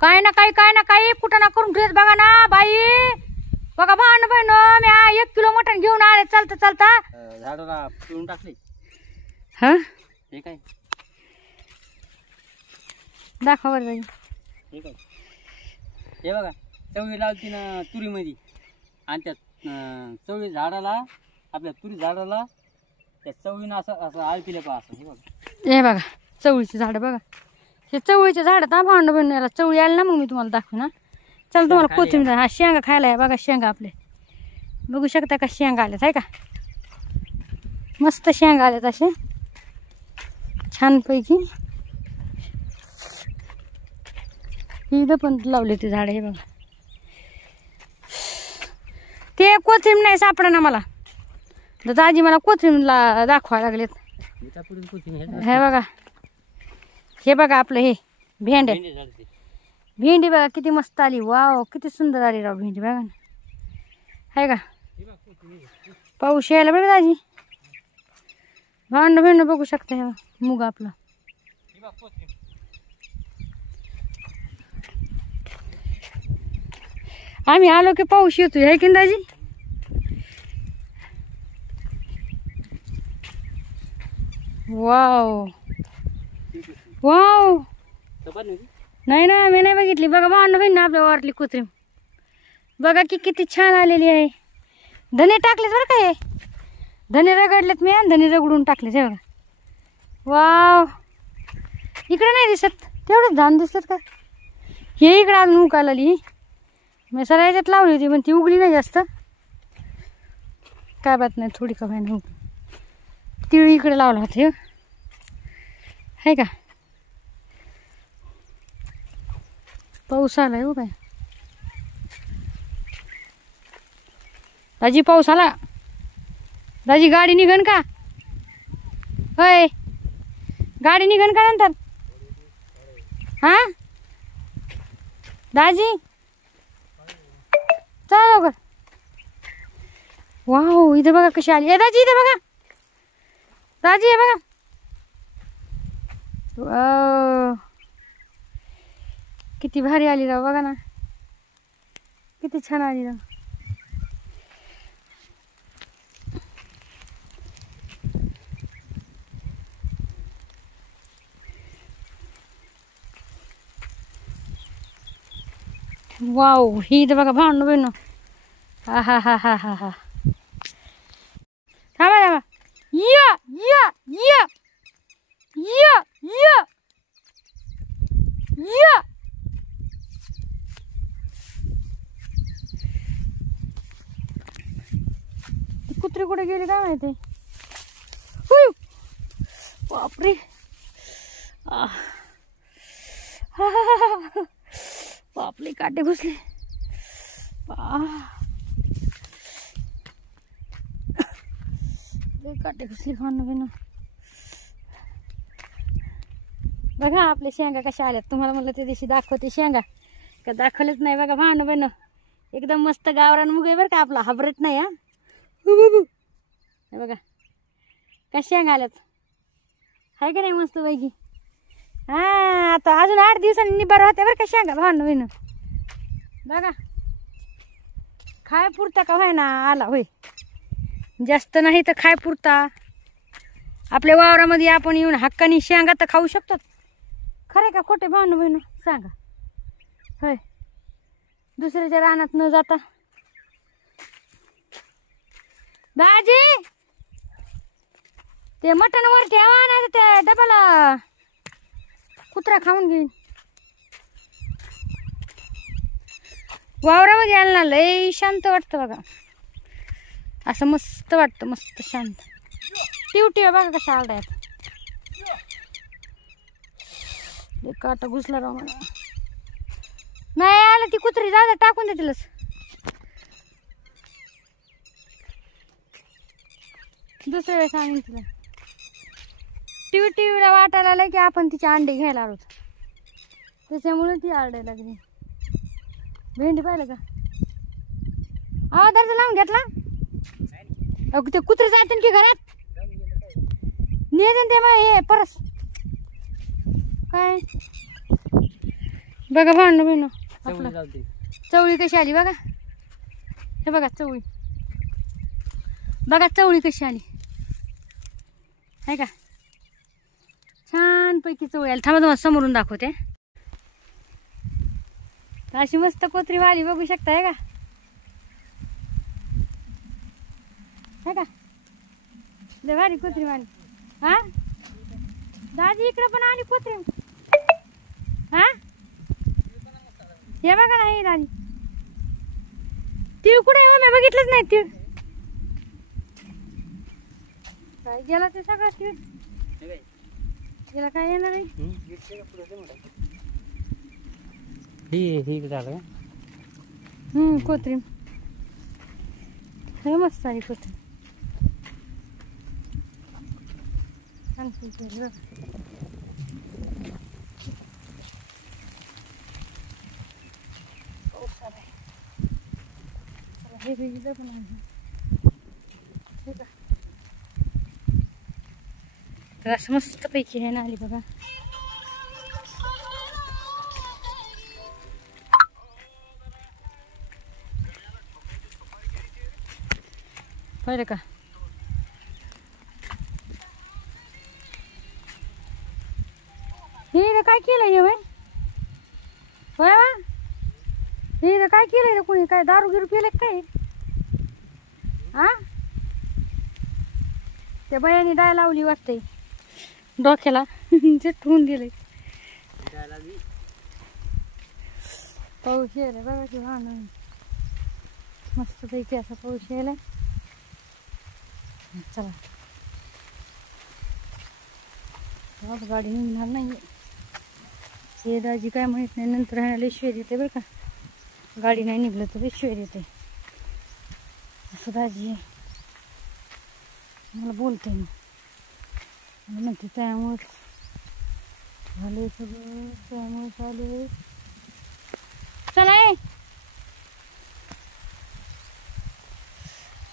काय ना काही कुठं ना करून ठेवत बघा ना बाई. बघा भांड बहिण मी 1 किलो मटण घेऊन आले चालता चालता. झाडाला पिळून टाकले. हा हे काय दाखवा बरं बाई. हे काय हे बघा चवळी लावती ना तुरीमध्ये आणि त्या चवळी झाडाला आपल्या तुरी झाडाला त्या चवळीनं असं असं आळतीले पहा असं. हे बघा चवळीचे झाड बघा. हे चवळीचे झाड ना भांड बहिण याला चवळी आली ना मग मी तुम्हाला दाखवे ना. चल तुम्हाला कोथिंबीर हा शेंगा खायला आहे बघा. शेंगा आपले बघू शकता का शेंगा आल्यात आहे का. मस्त शेंगा आल्यात असे छानपैकी. इथं पण लावले ते झाड. हे बघा ते कोथिंबीर नाही सापडा ना मला. दाजी मला कोथिंबीरला दाखवायला लागलेत. हे बघा हे बघा आपलं हे भेंडे. भेंडी बघा किती मस्त आली. वाव किती सुंदर आली राव भेंडी बघा ना. आहे का पाऊस यायला बघा दाजी. भांड भेंड बघू शकता. हे मुग आपलं आम्ही आलो की पाऊस येतोय आहे की दाजी. वाव वाव नाही ना मी नाही बघितली. बघा भांड बहीण ना आपल्या वाटली कोथिंबीर बघा की किती छान आलेली आहे. धने टाकलेत बरं का. हे धने रगडलेत मी धने रगडून टाकलेत. हे बघा वाव. इकडे नाही दिसत तेवढंच धान दिसत का. हे इकडे अजून उकायला आली. मी सर याच्यात लावली होती पण ती उगली नाही जास्त. काय बात नाही थोडी का नाही उगली. तिळी इकडे लावला होता आहे का. पाऊस आलाय हो काय. दाजी पाऊस आला. दाजी गाडी निघन का. होय गाडी निघन का नंतर. हा दाजी चला लवकर. वाव इथं बघा कशी आली. दाजी इथं बघा. दाजी हे बघा. किती भारी आली राव बघा ना. किती छान आली राव. वाव ही इथं बघा भांडण बहिण. हा हा हा हा हा हा थांबा थांबा. या या या या या या कुत्री कुठे गेली काय माहिती. बापरे बापले काटे घुसले. काटे घुसले खाणं बिन. बघा आपल्या शेंगा कशा आल्यात. तुम्हाला म्हणलं त्या दिवशी दाखवते शेंगा का दाखवलेच नाही. बघा भांड बहिण एकदम मस्त गावरान मुग आहे बरं का आपला हाबरेट नाही. हा बघा कशा शेंगा आल्यात आहे का नाही मस्त पैकी. हा आता अजून 8 दिवसांनी निबार होते बरं का शेंगा भांड बहिण. बघा खाय पुरता का व्हाय ना आला होय. जास्त नाही तर खाय पुरता. आपल्या वावरामध्ये आपण येऊन हक्कानी शेंगा तर खाऊ शकतो. खरे का खोटे भांड बहिण सांगा. होय दुसऱ्याच्या रानात न जाता. दाजी ते मटण वर ठेवा नाही तर त्या डबाला कुत्रा खाऊन घेईन. वावरामध्ये आलं ना लय शांत वाटतं बघा. असं मस्त वाटतं मस्त शांत. टिवटिव बघा कशा आरड्यात. काटा घुसला राव मला. नाही आलं ती कुत्री जाऊ टाकून दे तिलाच. दुसऱ्या वेळेस आणून तिला. टिवटिवीला वाटायला आलं की आपण तिचे अंडे घ्यायला आलो त्याच्यामुळे ती आरडायला लागली. भेंडी पाहिलं का. अहो दर्जा लावून घेतला. ते कुत्रे जायचं की घरात नेते ते मग हे परस काय बघा भांडण बहिण चवळी आपलं लावते. चवळी कशी आली बघा. हे बघा चवळी, बघा चवळी कशी आली आहे का. छान पैकी चवळी आली. थांबा तुम्हाला समोरून दाखवते. अशी मस्त कोथरी आली बघू शकता आहे का. है का लय भारी कोथरी आली. हा दादी इकडे पण आली कोथरी. हा हे बघा नाही दादी. तीळ कुठे आहे मी बघितलंच नाही. तीळ काय गेला ते सगळं. तीळ हे काय? गेला काय येणार आहे. ही झालं कोथरी हे मस्त आली कोथरी. हे बघितलं पण तर असं मस्त पैकी आहे ना आली बघा. पाहिलं का. हे काय केलंय होय होय वा. हे काय केलंय रे कोणी. काय दारू गिरू पिले काय. हा त्या बायाने डाय लावली वाटते डोक्याला. चिटवून दिले. पाऊस यायला बघा की भांडण मस्त पैकी असा पाऊस यायला. चला गाडी निघणार नाही. हे दाजी काय माहित नाही. नंतर ह्याला ईश्वर येते बरं का. गाडी नाही निघलं तर ईश्वर येते असं दाजी आहे. मला बोलते मग म्हणते त्यामुळेच झाले सगळं. त्यामुळेच आले. चला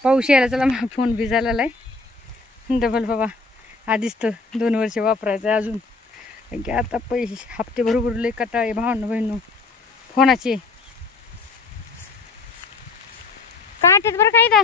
पाऊस यायला. चला मला फोन भिजायला आहे डबल बाबा. आधीच तर 2 वर्ष वापरायचं आहे अजून. की आता पैसे हप्ते बरोबर लय कटाळे भावनं बहिणू फोनाचे काटेत बरं का इथं.